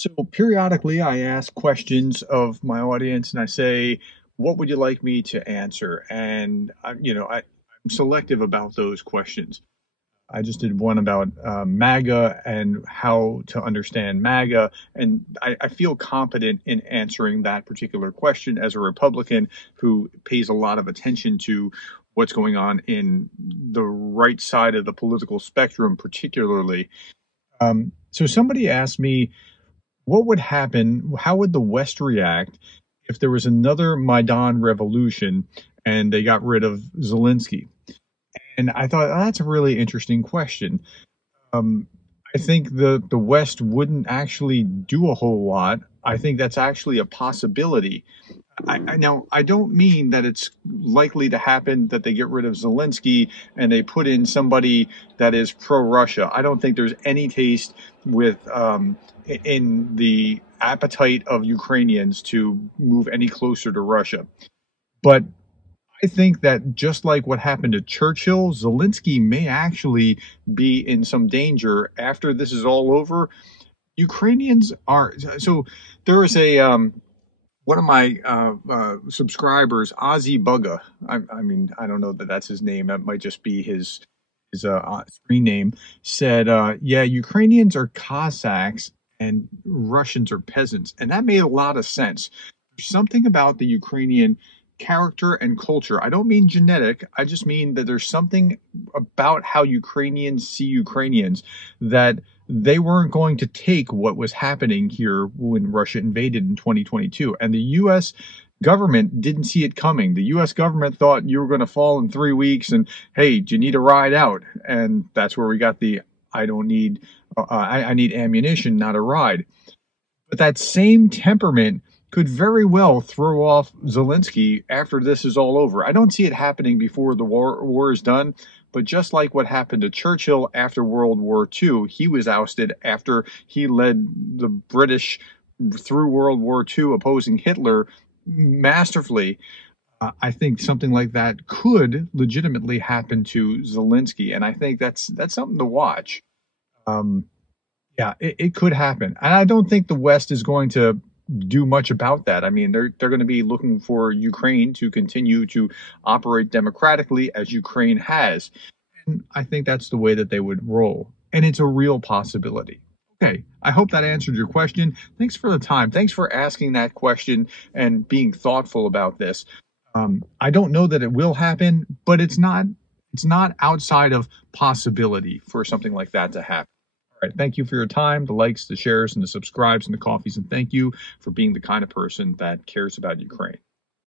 So periodically, I ask questions of my audience, and I say, "What would you like me to answer?" And I'm selective about those questions. I just did one about MAGA and how to understand MAGA, and I feel competent in answering that particular question as a Republican who pays a lot of attention to what's going on in the right side of the political spectrum, particularly. So somebody asked me, what would happen? How would the West react if there was another Maidan revolution and they got rid of Zelensky? And I thought, "Oh, that's a really interesting question." Um, I think the West wouldn't actually do a whole lot. I think that's actually a possibility. Now, I don't mean that it's likely to happen that they get rid of Zelensky and they put in somebody that is pro-Russia. I don't think there's any taste with in the appetite of Ukrainians to move any closer to Russia. But I think that just like what happened to Churchill, Zelensky may actually be in some danger after this is all over. Ukrainians are so. There is a one of my subscribers, Ozzy Bugga. I mean, I don't know that that's his name. That might just be his screen name. Said, "Yeah, Ukrainians are Cossacks and Russians are peasants," and that made a lot of sense. There's something about the Ukrainian character and culture. I don't mean genetic. I just mean that there's something about how Ukrainians see Ukrainians that they weren't going to take what was happening here when Russia invaded in 2022. And the U.S. government didn't see it coming. The U.S. government thought you were going to fall in 3 weeks and, hey, do you need a ride out? And that's where we got the I don't need, I need ammunition, not a ride. But that same temperament could very well throw off Zelensky after this is all over. I don't see it happening before the war is done, but just like what happened to Churchill after World War II, he was ousted after he led the British through World War II opposing Hitler masterfully. I think something like that could legitimately happen to Zelensky, and I think that's something to watch. Um, yeah, it could happen, and I don't think the West is going to do much about that. I mean, they're going to be looking for Ukraine to continue to operate democratically as Ukraine has. And I think that's the way that they would roll. And it's a real possibility. Okay, I hope that answered your question. Thanks for the time. Thanks for asking that question and being thoughtful about this. I don't know that it will happen, but it's not outside of possibility for something like that to happen. All right. Thank you for your time, the likes, the shares, and the subscribes, and the coffees. And thank you for being the kind of person that cares about Ukraine.